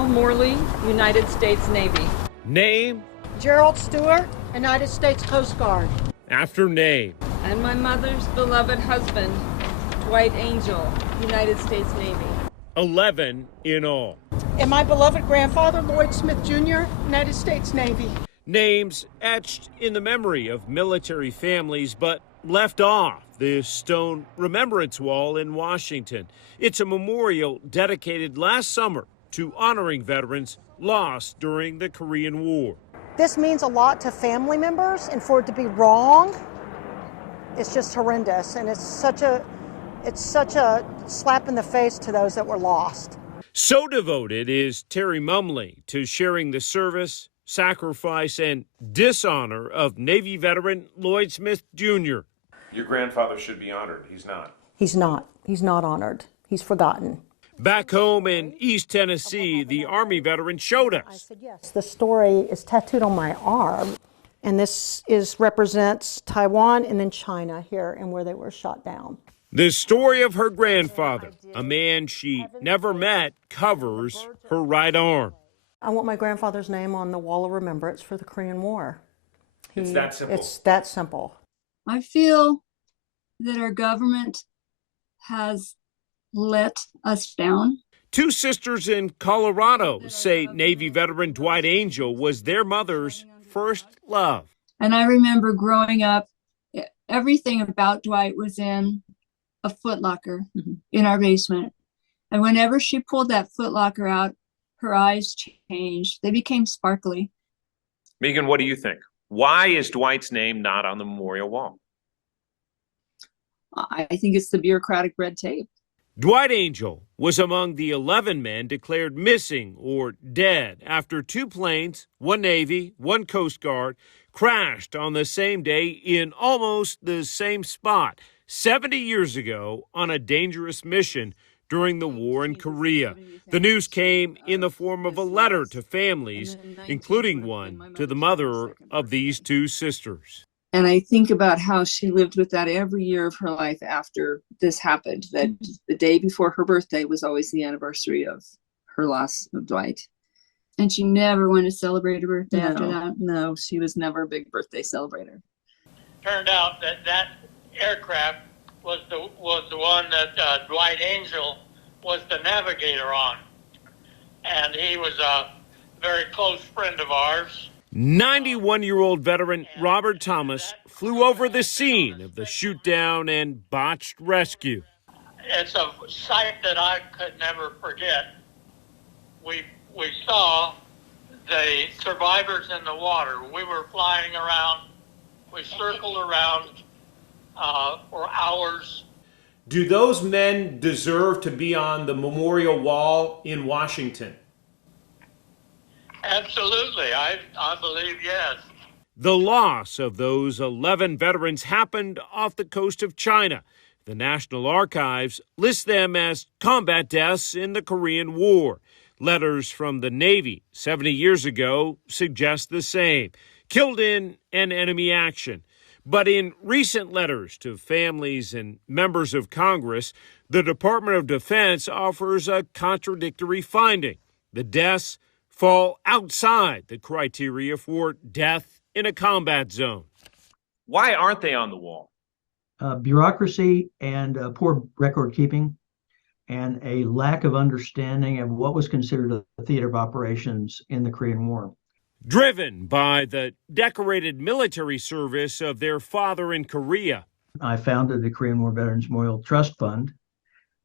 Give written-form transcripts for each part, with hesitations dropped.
Michelle Morley, United States Navy. Name Gerald Stewart, United States Coast Guard. after name. And my mother's beloved husband, Dwight Angel, United States Navy. 11 in all. And my beloved grandfather, Lloyd Smith Jr., United States Navy. Names etched in the memory of military families, but left off the stone remembrance wall in Washington. It's a memorial dedicated last summer to honoring veterans lost during the Korean War. This means a lot to family members, and for it to be wrong, it's just horrendous. And it's such a slap in the face to those that were lost. So devoted is Terry Mumley to sharing the service, sacrifice, and dishonor of Navy veteran Lloyd Smith Jr. Your grandfather should be honored. He's not. He's not. He's not honored. He's forgotten. Back home in East Tennessee, the Army veteran showed I us. said, yes, the story is tattooed on my arm. And this represents Taiwan and then China here and where they were shot down. The story of her grandfather, a man she never met, covers her right arm. I want my grandfather's name on the wall of remembrance for the Korean War. It's that simple. It's that simple. I feel that our government has let us down. Two sisters in Colorado say Navy veteran Dwight Angel was their mother's first love. And I remember growing up, everything about Dwight was in a footlocker in our basement. And whenever she pulled that footlocker out, her eyes changed. They became sparkly. Megan, what do you think? Why is Dwight's name not on the memorial wall? I think it's the bureaucratic red tape. Dwight Angel was among the 11 men declared missing or dead after two planes, one Navy, one Coast Guard, crashed on the same day in almost the same spot 70 years ago on a dangerous mission during the war in Korea. The news came in the form of a letter to families, including one to the mother of these two sisters. And I think about how she lived with that every year of her life after this happened, that the day before her birthday was always the anniversary of her loss of Dwight. And she never went to celebrate her birthday after that. No, she was never a big birthday celebrator. Turned out that aircraft was the one that Dwight Angel was the navigator on. And he was a very close friend of ours. 91-year-old veteran Robert Thomas flew over the scene of the shoot-down and botched rescue. It's a sight that I could never forget. We saw the survivors in the water. We were flying around. We circled around for hours. Do those men deserve to be on the memorial wall in Washington? Absolutely. I believe yes. The loss of those 11 veterans happened off the coast of China. The National Archives list them as combat deaths in the Korean War. Letters from the Navy 70 years ago suggest the same, killed in an enemy action. But in recent letters to families and members of Congress, the Department of Defense offers a contradictory finding. The deaths fall outside the criteria for death in a combat zone. Why aren't they on the wall? Bureaucracy and poor record keeping and a lack of understanding of what was considered a theater of operations in the Korean War. Driven by the decorated military service of their father in Korea. I founded the Korean War Veterans Memorial Trust Fund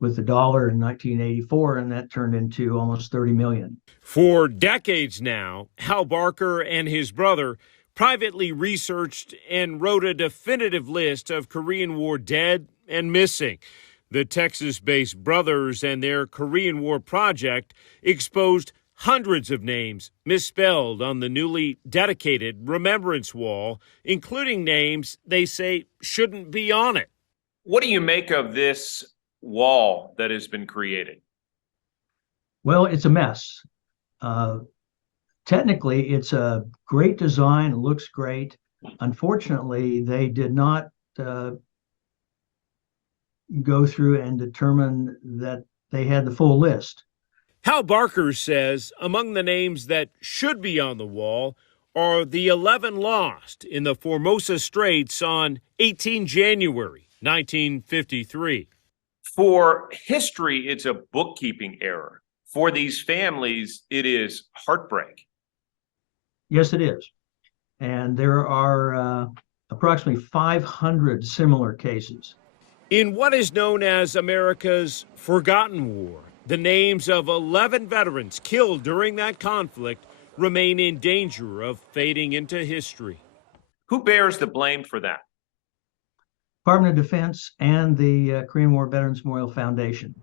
with the dollar in 1984, and that turned into almost 30 million. For decades now, Hal Barker and his brother privately researched and wrote a definitive list of Korean War dead and missing. The Texas-based brothers and their Korean War project exposed hundreds of names misspelled on the newly dedicated remembrance wall, including names they say shouldn't be on it. What do you make of this wall that has been created? Well, it's a mess. Technically, it's a great design, it looks great. Unfortunately, they did not go through and determine that they had the full list. Hal Barker says among the names that should be on the wall are the 11 lost in the Formosa Straits on 18 January 1953. For history, it's a bookkeeping error. For these families, it is heartbreak. Yes, it is. And there are approximately 500 similar cases. In what is known as America's Forgotten War, the names of 11 veterans killed during that conflict remain in danger of fading into history. Who bears the blame for that? Department of Defense and the Korean War Veterans Memorial Foundation.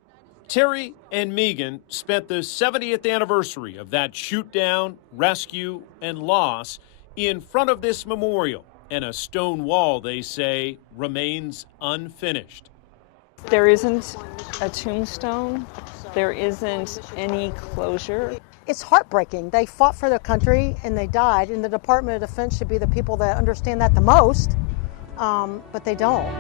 Terry and Megan spent the 70th anniversary of that shoot down, rescue, and loss in front of this memorial, and a stone wall, they say, remains unfinished. There isn't a tombstone. There isn't any closure. It's heartbreaking. They fought for their country and they died, and the Department of Defense should be the people that understand that the most, but they don't.